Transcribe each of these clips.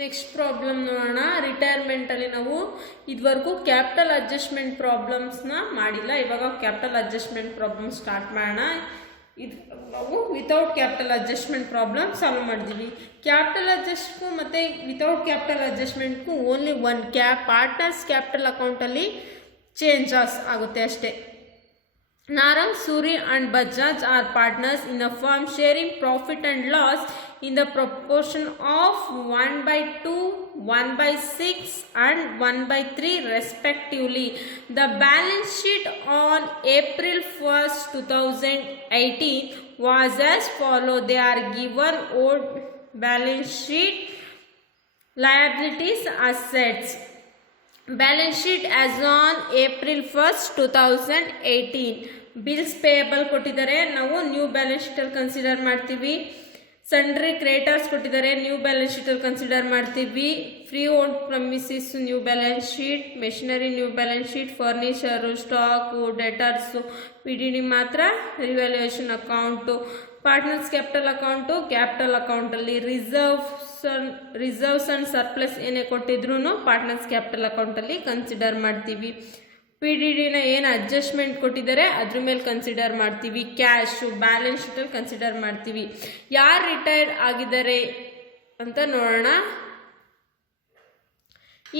Next problem ನೋಡೋಣ. ರಿಟೈರ್ಮೆಂಟಲ್ಲಿ ನಾವು ಇದುವರೆಗೂ ಕ್ಯಾಪಿಟಲ್ ಅಡ್ಜಸ್ಟ್ಮೆಂಟ್ ಪ್ರಾಬ್ಲಮ್ಸ್ನ ಮಾಡಿಲ್ಲ. ಇವಾಗ ಕ್ಯಾಪಿಟಲ್ ಅಡ್ಜಸ್ಟ್ಮೆಂಟ್ ಪ್ರಾಬ್ಲಮ್ ಸ್ಟಾರ್ಟ್ ಮಾಡೋಣ. ಇದು ನಾವು without capital adjustment problem solve ಮಾಡಿದ್ದೀವಿ. ಕ್ಯಾಪಿಟಲ್ ಅಡ್ಜಸ್ಟ್ಗೂ ಮತ್ತು ವಿತೌಟ್ ಕ್ಯಾಪಿಟಲ್ ಅಡ್ಜಸ್ಟ್ಮೆಂಟ್ಗೂ ಓನ್ಲಿ ಒನ್ ಪಾರ್ಟ್ನರ್ಸ್ ಕ್ಯಾಪಿಟಲ್ ಅಕೌಂಟಲ್ಲಿ ಚೇಂಜಸ್ ಆಗುತ್ತೆ ಅಷ್ಟೇ. Narang, Suri and Bajaj are partners in the firm sharing profit and loss in the proportion of 1/2, 1/6 and 1/3 respectively. The balance sheet on April 1st, 2018 was as follows. They are given old balance sheet, liabilities, assets. Balance sheet as on April 1st, 2018. Bills payable ಕೊಟ್ಟಿದ್ದಾರೆ, ನಾವು new balance ಶೀಟಲ್ಲಿ consider ಮಾಡ್ತೀವಿ. Sundry creditors ಕೊಟ್ಟಿದ್ದಾರೆ, new balance ಶೀಟಲ್ಲಿ consider ಮಾಡ್ತೀವಿ. Freehold premises new balance sheet, machinery new balance sheet, furniture, stock, debtors, PDD ಮಾತ್ರ revaluation account. Partners capital account capital ಅಕೌಂಟಲ್ಲಿ reserves and surplus ಏನೇ ಕೊಟ್ಟಿದ್ರು partners capital ಅಕೌಂಟಲ್ಲಿ consider ಮಾಡ್ತೀವಿ. PDDನ ಏನು ಅಡ್ಜಸ್ಟ್ಮೆಂಟ್ ಕೊಟ್ಟಿದ್ದಾರೆ ಅದ್ರ ಮೇಲೆ ಕನ್ಸಿಡರ್ ಮಾಡ್ತೀವಿ. ಕ್ಯಾಶು ಬ್ಯಾಲೆನ್ಸ್ ಶೀಟಲ್ಲಿ ಕನ್ಸಿಡರ್ ಮಾಡ್ತೀವಿ. ಯಾರು ರಿಟೈರ್ ಆಗಿದ್ದಾರೆ ಅಂತ ನೋಡೋಣ.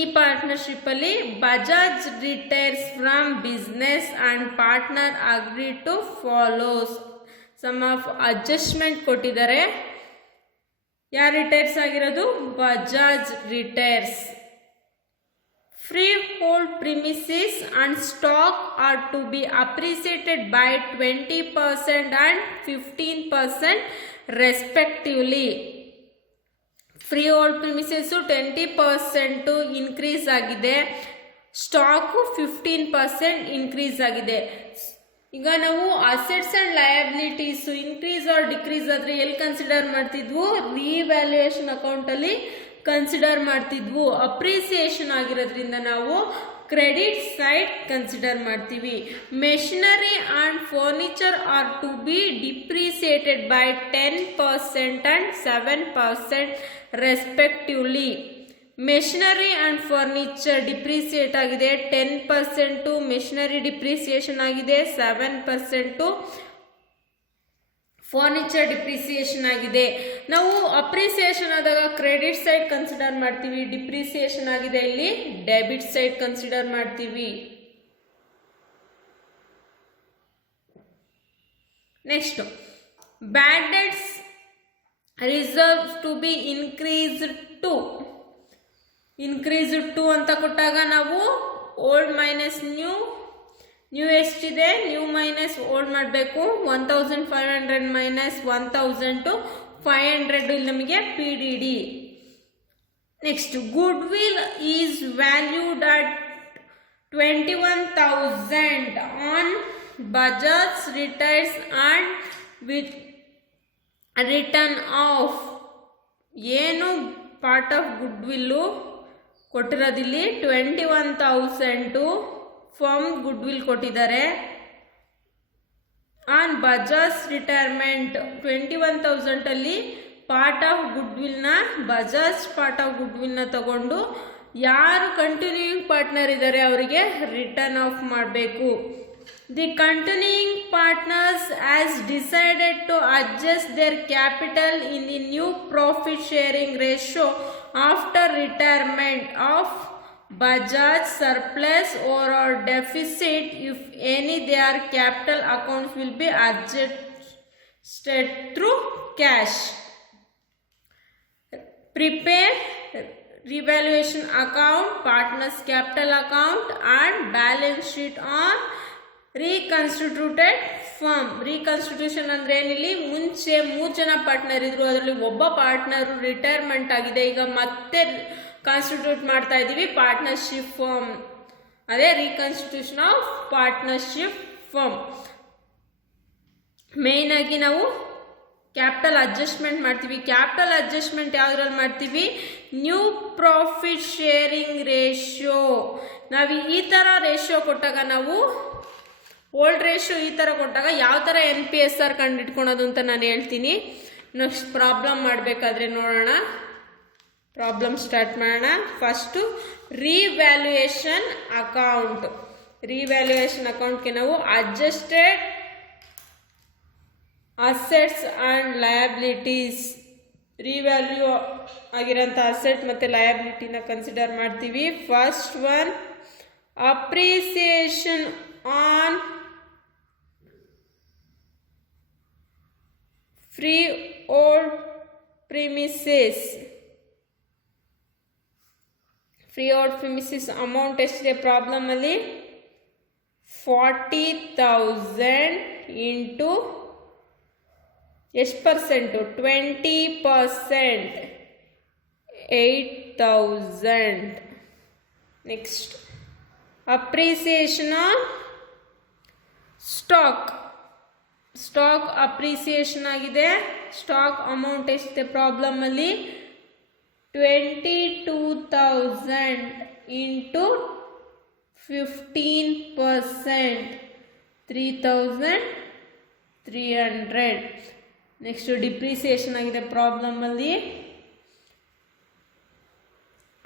ಈ ಪಾರ್ಟ್ನರ್ಶಿಪ್ಪಲ್ಲಿ Bajaj retires from business and partner agree to follows. Some of adjustment ಕೊಟ್ಟಿದ್ದಾರೆ. ಯಾರು ರಿಟೈರ್ಸ್ ಆಗಿರೋದು? Bajaj retires. Freehold premises and stock are to be appreciated by 20% and 15% respectively. Freehold premises 20% increase ಆಗಿದೆ, ಸ್ಟಾಕು 15% ಇನ್ಕ್ರೀಸ್ ಆಗಿದೆ. ಈಗ ನಾವು assets and liabilities increase or decrease ಆದರೆ ಎಲ್ಲಿ consider ಮಾಡ್ತಿದ್ವು? ರಿವ್ಯಾಲ್ಯೂಯೇಷನ್ ಅಕೌಂಟಲ್ಲಿ ಕನ್ಸಿಡರ್ ಮಾಡ್ತಿದ್ವು. ಅಪ್ರಿಸಿಯೇಷನ್ ಆಗಿರೋದ್ರಿಂದ ನಾವು ಕ್ರೆಡಿಟ್ ಸೈಡ್ ಕನ್ಸಿಡರ್ ಮಾಡ್ತೀವಿ. Machinery and furniture are to be depreciated by 10% and 7% respectively. Machinery and furniture depreciate ಆಗಿದೆ, 10% ಮೆಷಿನರಿ ಡಿಪ್ರಿಸಿಯೇಷನ್ ಆಗಿದೆ, 7% ಫರ್ನಿಚರ್ ಡಿಪ್ರಿಸಿಯೇಷನ್ ಆಗಿದೆ. ನಾವು ಅಪ್ರಿಸಿಯೇಷನ್ ಆದಾಗ ಕ್ರೆಡಿಟ್ ಸೈಡ್ ಕನ್ಸಿಡರ್ ಮಾಡ್ತೀವಿ, ಡಿಪ್ರಿಸಿಯೇಷನ್ ಆಗಿದೆ ಇಲ್ಲಿ ಡೆಬಿಟ್ ಸೈಡ್ ಕನ್ಸಿಡರ್ ಮಾಡ್ತೀವಿ. Next, bad debts reserves to be increased to ಅಂತ ಕೊಟ್ಟಾಗ ನಾವು ಓಲ್ಡ್ ಮೈನಸ್ ನ್ಯೂ ಎಷ್ಟಿದೆ? ನ್ಯೂ ಮೈನಸ್ ಓಲ್ಡ್ ಮಾಡಬೇಕು. 1500 ಮೈನಸ್ 1000 to 500 ಇಲ್ಲಿ ನಮಗೆ PDD. Next, goodwill is valued at 21,000 on Bajaj retires and with written off. ಏನು part of goodwill ಕೊಟ್ಟಿರೋದಿಲ್ಲಿ 21,000 firm goodwill ಕೊಟ್ಟಿದ್ದಾರೆ. ಆನ್ ಬಜಾಜ್ ರಿಟೈರ್ಮೆಂಟ್ 21,000 ಅಲ್ಲಿ ಪಾರ್ಟ್ ಆಫ್ ಗುಡ್ ವಿಲ್ನ ಬಜಾಜ್ ಪಾರ್ಟ್ ಆಫ್ ಗುಡ್ ವಿಲ್ನ ತಗೊಂಡು ಯಾರು ಕಂಟಿನ್ಯೂಯಿಂಗ್ ಪಾರ್ಟ್ನರ್ ಇದ್ದಾರೆ ಅವರಿಗೆ ರಿಟರ್ನ್ ಆಫ್ ಮಾಡಬೇಕು. The continuing partners as decided to adjust their capital in the new profit sharing ratio after retirement of Bajaj surplus or deficit, if any, their capital accounts will be adjusted through cash. Prepare revaluation account, partners capital account and balance sheet on reconstituted firm. Reconstitution ಅಂದ್ರೆ ಏನಿಲ್ಲಿ? ಮುಂಚೆ 3 ಜನ partner ಇದ್ರು, ಅದರಲ್ಲಿ ಒಬ್ಬ partner retirement ಆಗಿದೆ, ಈಗ ಮತ್ತೆ constitute ಮಾಡ್ತಾ ಇದ್ದೀವಿ ಪಾರ್ಟ್ನರ್ಶಿಪ್ ಫರ್ಮ್. ಅದೇ reconstitution of partnership firm. Main ಆಗಿ ನಾವು ಕ್ಯಾಪಿಟಲ್ ಅಡ್ಜಸ್ಟ್ಮೆಂಟ್ ಮಾಡ್ತೀವಿ. ಕ್ಯಾಪಿಟಲ್ ಅಡ್ಜಸ್ಟ್ಮೆಂಟ್ ಯಾವುದ್ರಲ್ಲಿ ಮಾಡ್ತೀವಿ? New profit sharing ratio. ನಾವು ಈ ಥರ ರೇಷಿಯೋ ಕೊಟ್ಟಾಗ, ನಾವು ಓಲ್ಡ್ ರೇಷಿಯೋ ಈ ಥರ ಕೊಟ್ಟಾಗ ಯಾವ ಥರ NPSR ಕಂಡು ಇಟ್ಕೊಳೋದು ಅಂತ ನಾನು ಹೇಳ್ತೀನಿ. ನೆಕ್ಸ್ಟ್ ಪ್ರಾಬ್ಲಮ್ ಮಾಡಬೇಕಾದ್ರೆ ನೋಡೋಣ. ಪ್ರಾಬ್ಲಮ್ ಸ್ಟಾರ್ಟ್ ಮಾಡೋಣ. First revaluation account. ರಿವ್ಯಾಲ್ಯೂಯೇಷನ್ ಅಕೌಂಟ್ಗೆ ನಾವು adjusted assets and liabilities, revalue ಆಗಿರೋಂಥ ಅಸೆಟ್ ಮತ್ತು ಲಯಬಿಲಿಟಿನ ಕನ್ಸಿಡರ್ ಮಾಡ್ತೀವಿ. First one appreciation on freehold premises. Freehold premises amount ಎಷ್ಟಿದೆ ಪ್ರಾಬ್ಲಮಲ್ಲಿ? 40,000 ಇಂಟು ಎಷ್ಟು percent? 20%, 8,000. Next appreciation on stock. Stock appreciation ಆಗಿದೆ. ಸ್ಟಾಕ್ ಅಮೌಂಟ್ ಎಷ್ಟಿದೆ ಪ್ರಾಬ್ಲಮಲ್ಲಿ? 22,000 ಇಂಟು 15%, 3,300. ನೆಕ್ಸ್ಟ್ ಡಿಪ್ರಿಸಿಯೇಷನ್ ಆಗಿದೆ ಪ್ರಾಬ್ಲಮಲ್ಲಿ.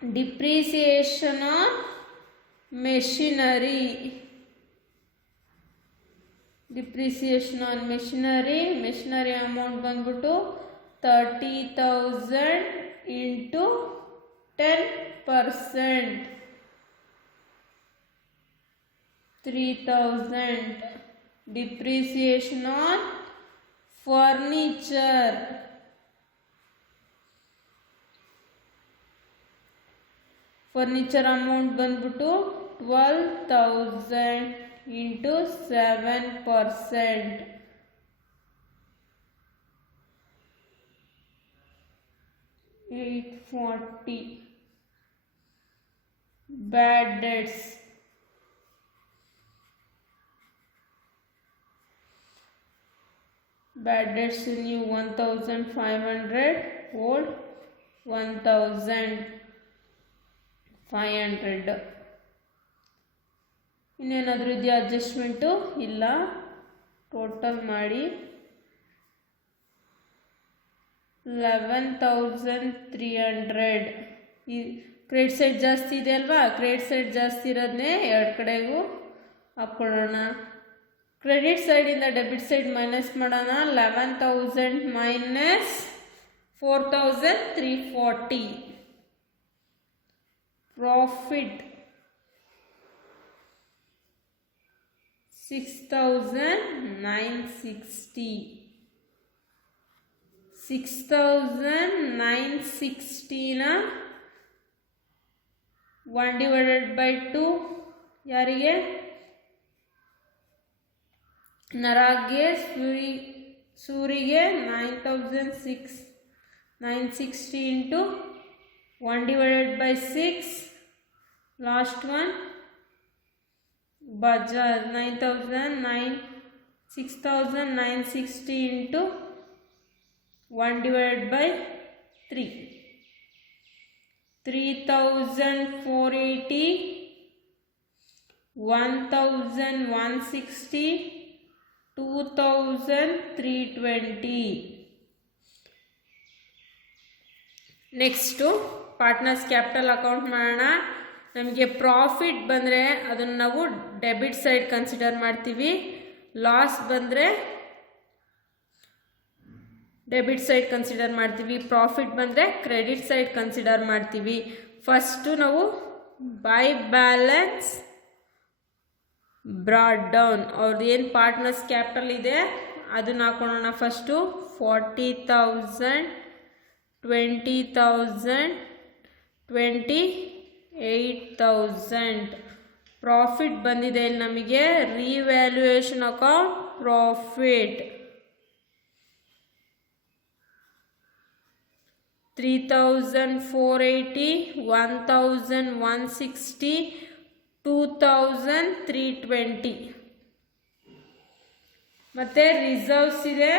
Depreciation on machinery. Depreciation on machinery amount ಬಂದ್ಬಿಟ್ಟು 30,000 into 10%, 3,000. Depreciation on furniture. Furniture amount ಬಂದ್ಬಿಟ್ಟು 12,000 into 7%. $840. Bad debts. Bad debts new 1,500, old 1,500. ಇನ್ನೇನಾದರೂ ಇದೆಯಾ adjustment? ಇಲ್ಲ. ಟೋಟಲ್ ಮಾಡಿ 11,300. ಈ ಕ್ರೆಡಿಟ್ ಸೈಡ್ ಜಾಸ್ತಿ ಇದೆ ಅಲ್ವಾ? ಕ್ರೆಡಿಟ್ ಸೈಡ್ ಜಾಸ್ತಿ ಇರೋದನ್ನೇ ಎರಡು ಕಡೆಗೂ ಹಾಕ್ಕೊಳ್ಳೋಣ. ಕ್ರೆಡಿಟ್ ಸೈಡಿಂದ ಡೆಬಿಟ್ ಸೈಡ್ ಮೈನಸ್ ಮಾಡೋಣ. 11,000 ಮೈನಸ್ 4,340. ಪ್ರಾಫಿಟ್ 6,960. 6,960ನ 1/2 ಯಾರಿಗೆ? ನರಾಗೆ, ಸೂರಿಗೆ 9,960 into 1/6. Last one Bajaj 6,960 into 1/3. 3,480, 1,160, 2,320. Next partners capital account ಮಾಡೋಣ. ನಮಗೆ ಪ್ರಾಫಿಟ್ ಬಂದರೆ ಅದನ್ನು ನಾವು ಡೆಬಿಟ್ ಸೈಡ್ ಕನ್ಸಿಡರ್ ಮಾಡ್ತೀವಿ. ಲಾಸ್ ಬಂದರೆ ಡೆಬಿಟ್ ಸೈಡ್ ಕನ್ಸಿಡರ್ ಮಾಡ್ತೀವಿ. ಪ್ರಾಫಿಟ್ ಬಂದರೆ ಕ್ರೆಡಿಟ್ ಸೈಡ್ ಕನ್ಸಿಡರ್ ಮಾಡ್ತೀವಿ. ಫಸ್ಟು ನಾವು ಬೈ ಬ್ಯಾಲೆನ್ಸ್ ಬ್ರಾಡ್ ಡೌನ್ ಅವ್ರದ್ದು ಏನು ಪಾರ್ಟ್ನರ್ಸ್ ಕ್ಯಾಪಿಟಲ್ ಇದೆ ಅದನ್ನು ಹಾಕೊಳ್ಳೋಣ. ಫಸ್ಟು 40,000, 20,000, 28,000. ಪ್ರಾಫಿಟ್ ಬಂದಿದೆ ಇಲ್ಲಿ ನಮಗೆ. Revaluation account profit 3,480, 1,160, 2,320. ಮತ್ತೆ ರಿಸರ್ವ್ಸ್ ಇದೆ.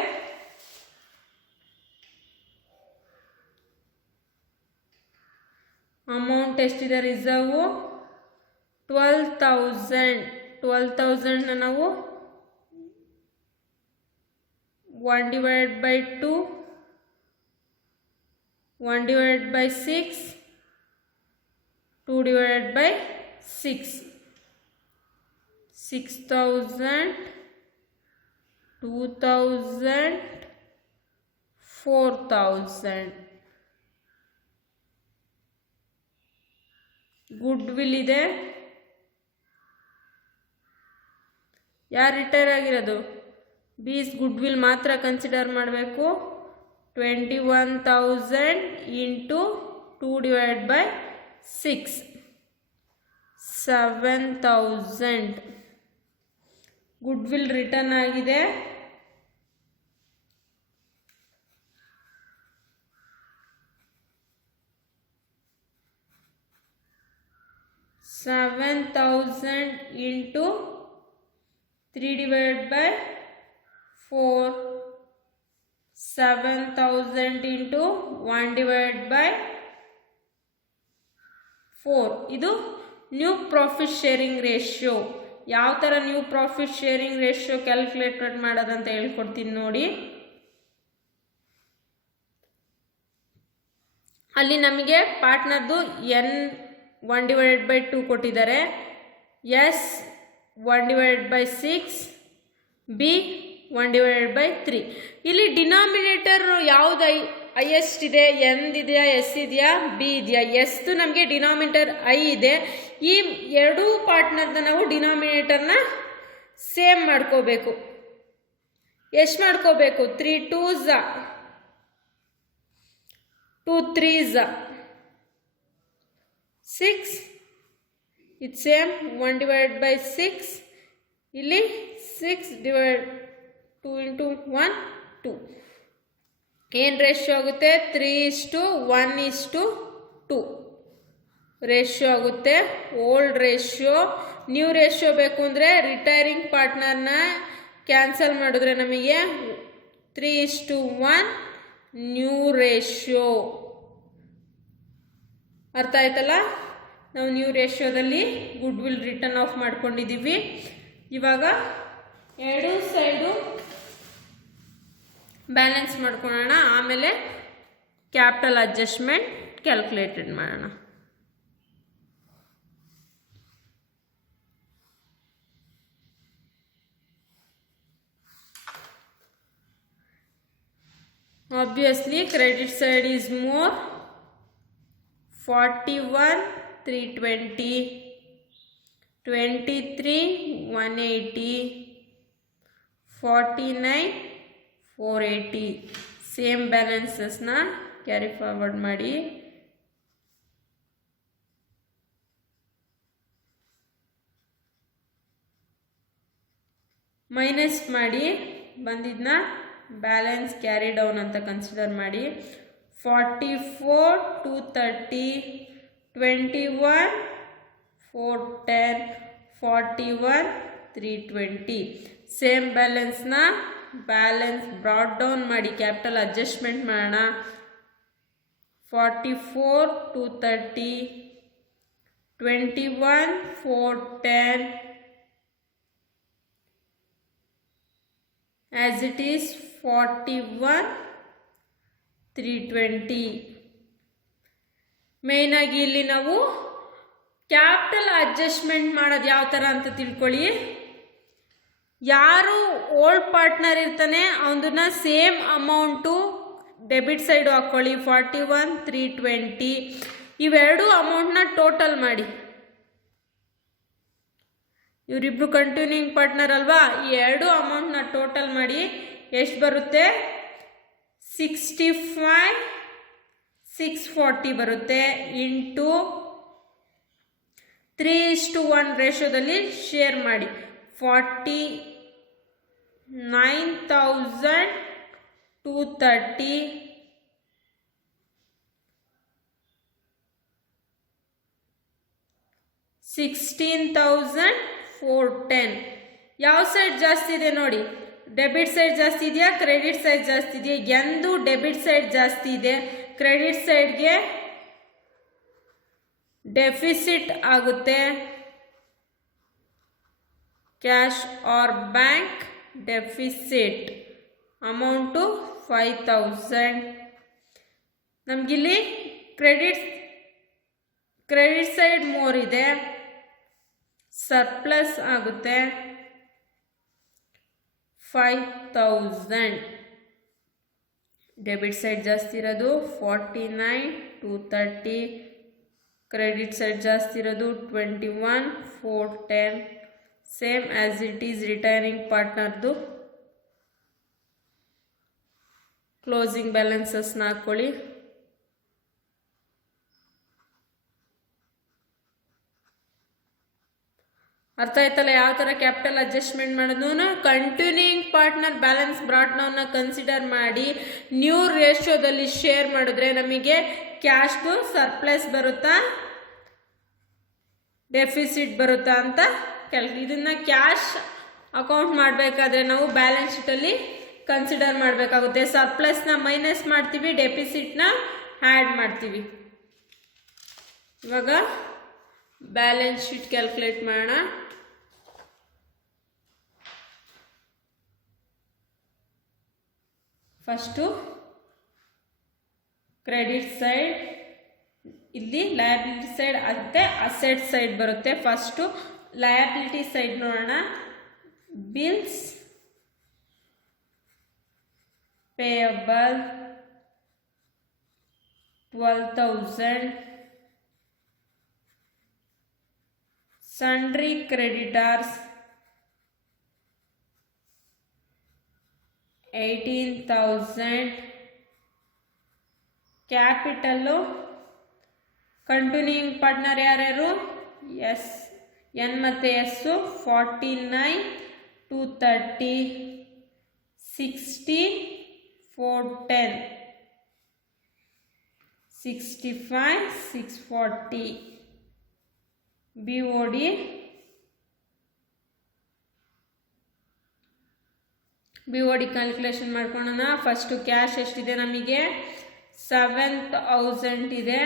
ಅಮೌಂಟ್ ಎಷ್ಟಿದೆ ರಿಸರ್ವು? 12,000. 12,000ನ ನಾವು 1/2 1 divided by 6, 2 divided by 6, 6,000, 2,000, 4,000. Goodwill ಇದೆ. ಯಾರು ರಿಟೈರ್ ಆಗಿರೋದು? ಬೀಸ್ ಗುಡ್ವಿಲ್ ಮಾತ್ರ ಕನ್ಸಿಡರ್ ಮಾಡಬೇಕು. 21,000 into 2 divided by 6, 7,000 goodwill return ಆಗಿದೆ. into 3 divided by 4, 7,000 into 1 divided by 4. ಇದು ನ್ಯೂ ಪ್ರಾಫಿಟ್ ಶೇರಿಂಗ್ ರೇಷಿಯೋ. ಯಾವ ಥರ new profit sharing ratio calculate ಮಾಡೋದಂತ ಹೇಳ್ಕೊಡ್ತೀನಿ ನೋಡಿ. ಅಲ್ಲಿ ನಮಗೆ ಪಾರ್ಟ್ನರ್ದು ಎನ್ 1 divided by 2 ಕೊಟ್ಟಿದ್ದಾರೆ, S 1 divided by 6, B 1 divided by 3. ಇಲ್ಲಿ ಡಿನಾಮಿನೇಟರ್ ಯಾವ್ದು ಹೈಯೆಸ್ಟ್ ಇದೆ? ಎಂದಿದೆಯಾ, ಎಸ್ ಇದೆಯಾ, ಬಿ ಇದೆಯಾ? ಎಸ್ದು ನಮಗೆ ಡಿನಾಮಿನೇಟರ್ ಐ ಇದೆ. ಈ ಎರಡೂ ಪಾರ್ಟ್ನರ್ನ ನಾವು ಡಿನಾಮಿನೇಟರ್ನ ಸೇಮ್ ಮಾಡ್ಕೋಬೇಕು. ಎಷ್ಟು ಮಾಡ್ಕೋಬೇಕು? 3 2s, 2 3s, 6. it's same 1 divided by 6. ಇಲ್ಲಿ 6 divided 2 into 1 2. ಏನು ರೇಷಿಯೋ ಆಗುತ್ತೆ? 3:1:2 ರೇಷಿಯೋ ಆಗುತ್ತೆ. Old ratio. ನ್ಯೂ ರೇಷಿಯೋ ಬೇಕು ಅಂದರೆ ರಿಟೈರಿಂಗ್ ಪಾರ್ಟ್ನರ್ನ ಕ್ಯಾನ್ಸಲ್ ಮಾಡಿದ್ರೆ ನಮಗೆ 3:1 ನ್ಯೂ ರೇಷಿಯೋ. ಅರ್ಥ ಆಯ್ತಲ್ಲ? ನಾವು ನ್ಯೂ ರೇಷಿಯೋದಲ್ಲಿ ಗುಡ್ವಿಲ್ ರಿಟರ್ನ್ ಆಫ್ ಮಾಡ್ಕೊಂಡಿದ್ದೀವಿ. ಇವಾಗ ಎರಡು ಸೈಡು ಬ್ಯಾಲೆನ್ಸ್ ಮಾಡ್ಕೊಳ್ಳೋಣ, ಆಮೇಲೆ ಕ್ಯಾಪಿಟಲ್ ಅಡ್ಜಸ್ಟ್ಮೆಂಟ್ ಕ್ಯಾಲ್ಕುಲೇಟೆಡ್ ಮಾಡೋಣ. Obviously credit side is more. 41,320, 23,180, 49,480. Same ಬ್ಯಾಲೆನ್ಸಸ್ನ carry forward ಮಾಡಿ. ಮೈನಸ್ ಮಾಡಿ ಬಂದಿದ್ದನ್ನ ಬ್ಯಾಲೆನ್ಸ್ ಕ್ಯಾರಿ ಡೌನ್ ಅಂತ ಕನ್ಸಿಡರ್ ಮಾಡಿ. 44,230, 21,410, 41,320. ಸೇಮ್ ಬ್ಯಾಲೆನ್ಸ್ನ ಬ್ಯಾಲೆನ್ಸ್ ಬ್ರಾಡ್ ಡೌನ್ ಮಾಡಿ ಕ್ಯಾಪಿಟಲ್ ಅಡ್ಜಸ್ಟ್ಮೆಂಟ್ ಮಾಡೋಣ. 44,230, 21,410 as it is 41,320. ಮೇನ್ ಆಗಿ ಇಲ್ಲಿ ನಾವು ಕ್ಯಾಪಿಟಲ್ ಅಡ್ಜಸ್ಟ್ಮೆಂಟ್ ಮಾಡೋದು ಯಾವ ಥರ ಅಂತ ತಿಳ್ಕೊಳ್ಳಿ. ಯಾರು ಓಲ್ಡ್ ಪಾರ್ಟ್ನರ್ ಇರ್ತಾನೆ ಅವನನ್ನ ಸೇಮ್ ಅಮೌಂಟು ಡೆಬಿಟ್ ಸೈಡು ಹಾಕ್ಕೊಳ್ಳಿ. 41,320 ಇವೆರಡು ಅಮೌಂಟ್ನ ಟೋಟಲ್ ಮಾಡಿ. ಇವರಿಬ್ರು ಕಂಟಿನ್ಯೂಯಿಂಗ್ ಪಾರ್ಟ್ನರ್ ಅಲ್ವಾ, ಈ ಎರಡು ಅಮೌಂಟ್ನ ಟೋಟಲ್ ಮಾಡಿ ಎಷ್ಟು ಬರುತ್ತೆ? 65,640 ಬರುತ್ತೆ. ಇಂಟು 3:1 ರೇಷಿಯೋದಲ್ಲಿ ಶೇರ್ ಮಾಡಿ. 49,230, 16,410. ಯಾವ ಸೈಡ್ ಜಾಸ್ತಿ ಇದೆ ನೋಡಿ? ಡೆಬಿಟ್ ಸೈಡ್ ಜಾಸ್ತಿ ಇದೆಯಾ, ಕ್ರೆಡಿಟ್ ಸೈಡ್ ಜಾಸ್ತಿ ಇದೆಯಾ? ಎಂದು ಡೆಬಿಟ್ ಸೈಡ್ ಜಾಸ್ತಿ ಇದೆ, ಕ್ರೆಡಿಟ್ ಸೈಡ್ಗೆ ಡೆಫಿಸಿಟ್ ಆಗುತ್ತೆ. Cash or bank deficit amount 5,000. ನಮಗಿಲ್ಲಿ ಕ್ರೆಡಿಟ್ ಸೈಡ್ ಮೋರ್ ಇದೆ, ಸರ್ಪ್ಲಸ್ ಆಗುತ್ತೆ 5000. ಡೆಬಿಟ್ ಸೈಡ್ ಜಾಸ್ತಿ ಇರೋದು 49, 230. ಕ್ರೆಡಿಟ್ ಸೈಡ್ ಜಾಸ್ತಿ ಇರೋದು 21, 410. Same as it is retiring ಪಾರ್ಟ್ನರ್ದು ಕ್ಲೋಸಿಂಗ್ ಬ್ಯಾಲೆನ್ಸಸ್ನ ಹಾಕ್ಕೊಳ್ಳಿ. ಅರ್ಥ ಆಯ್ತಲ್ಲ ಯಾವ ಥರ ಕ್ಯಾಪಿಟಲ್ ಅಡ್ಜಸ್ಟ್ಮೆಂಟ್ ಮಾಡೋದು. ಕಂಟಿನ್ಯೂಯಿಂಗ್ ಪಾರ್ಟ್ನರ್ ಬ್ಯಾಲೆನ್ಸ್ ಬ್ರಾಟ್ ಡೌನ್ನ ಕನ್ಸಿಡರ್ ಮಾಡಿ ನ್ಯೂ ರೇಷಿಯೋದಲ್ಲಿ ಶೇರ್ ಮಾಡಿದ್ರೆ ನಮಗೆ ಕ್ಯಾಶ್ದು ಸರ್ಪ್ಲಸ್ ಬರುತ್ತಾ ಡೆಫಿಸಿಟ್ ಬರುತ್ತಾ ಅಂತ ಇದನ್ನು ಕ್ಯಾಶ್ ಅಕೌಂಟ್ ಮಾಡಬೇಕಾದ್ರೆ ನಾವು ಬ್ಯಾಲೆನ್ಸ್ ಶೀಟಲ್ಲಿ ಕನ್ಸಿಡರ್ ಮಾಡಬೇಕಾಗುತ್ತೆ. ಸರ್ಪ್ಲಸ್ನ ಮೈನಸ್ ಮಾಡ್ತೀವಿ, ಡೆಫಿಸಿಟ್ನ ಆ್ಯಡ್ ಮಾಡ್ತೀವಿ. ಇವಾಗ ಬ್ಯಾಲೆನ್ಸ್ ಶೀಟ್ ಕ್ಯಾಲ್ಕುಲೇಟ್ ಮಾಡೋಣ. ಫಸ್ಟು ಕ್ರೆಡಿಟ್ ಸೈಡ್, ಇಲ್ಲಿ ಲಯಬಿಲಿಟಿ ಸೈಡ್ ಮತ್ತೆ ಅಸೆಟ್ ಸೈಡ್ ಬರುತ್ತೆ. ಫಸ್ಟು ಲಯಬಿಲಿಟಿ ಸೈಡ್ ನೋಡೋಣ. Bills payable 12,000. Sundry creditors 18,000. Capital continuing partner ಯಾರ್ಯಾರು ಎನ್ ಮತ್ತು ಎಸ್ಸು 49, 230, 60, 410, 65, 640. BOD ಕ್ಯಾಲ್ಕುಲೇಷನ್ ಮಾಡ್ಕೊಳ್ಳೋಣ. ಫಸ್ಟು ಕ್ಯಾಶ್ ಎಷ್ಟಿದೆ ನಮಗೆ 7,000 ಇದೆ,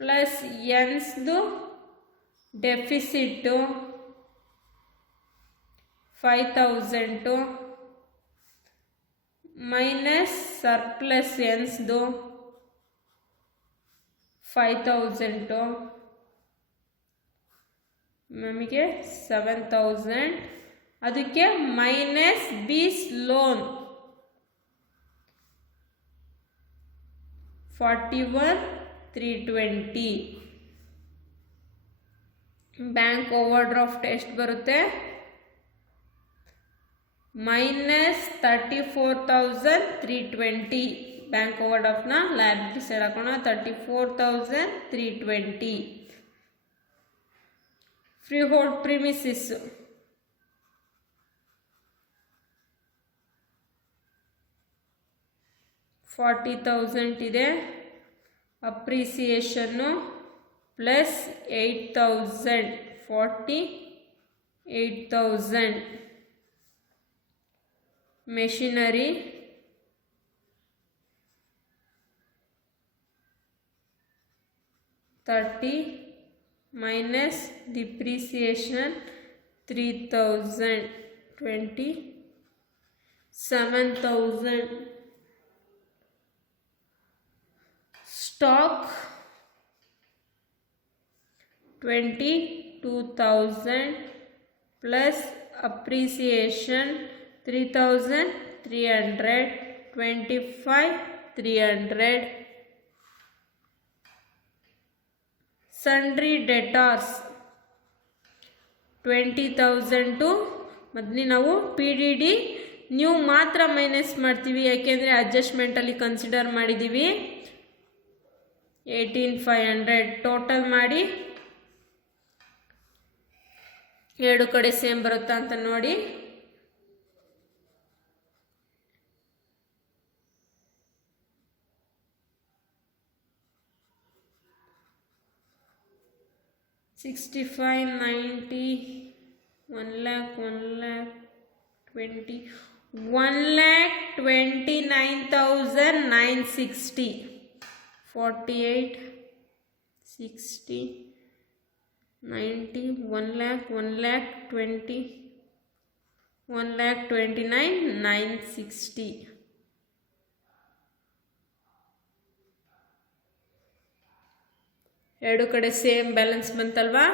ಪ್ಲಸ್ ಎನ್ಸ್ದು ಡೆಫಿಸಿಟ್ಟು 5,000 ಮೈನಸ್ ಸರ್ಪ್ಲಸ್ ಎನ್ಸ್ದು 5,000 ನಮಗೆ 7,000. ಅದಕ್ಕೆ ಮೈನಸ್ ಬೀಸ್ ಲೋನ್ 41,320. ಬ್ಯಾಂಕ್ ಓವರ್ ಡ್ರಾಫ್ಟ್ ಎಷ್ಟು ಬರುತ್ತೆ? ಮೈನಸ್ 34,320. ಬ್ಯಾಂಕ್ ಓವರ್ ಡ್ರಾಫ್ಟ್ನ ಲಯಬಿಲಿಟಿ ಸೈಡ್ ಹಾಕೋಣ. 34,320. ಫ್ರೀ ಹೋಲ್ಡ್ ಪ್ರಿಮಿಸಿಸ್ 40,000 ಇದೆ. ಅಪ್ರಿಸಿಯೇಷನ್ನು plus 8,000, 48,000. Machinery $30 minus depreciation 3,000, 27,000. Stock 22,000 plus appreciation 3,300, 25,300. Sundry debtors 20,000. ಮೊದಲು ನಾವು PDD ನ್ಯೂ ಮಾತ್ರ ಮೈನಸ್ ಮಾಡ್ತೀವಿ, ಯಾಕೆಂದರೆ ಅಡ್ಜಸ್ಟ್ಮೆಂಟಲ್ಲಿ ಕನ್ಸಿಡರ್ ಮಾಡಿದ್ದೀವಿ. 18,500 ಟೋಟಲ್ ಮಾಡಿ ಎರಡು ಕಡೆ ಸೇಮ್ ಬರುತ್ತಾ ಅಂತ ನೋಡಿ. $65, $90, $1,20, $1,29,960, 48, 60, 90, 1,20, 1,29,960. ಎರಡು ಕಡೆ ಸೇಮ್ ಬ್ಯಾಲೆನ್ಸ್ ಬಂತಲ್ವಾ.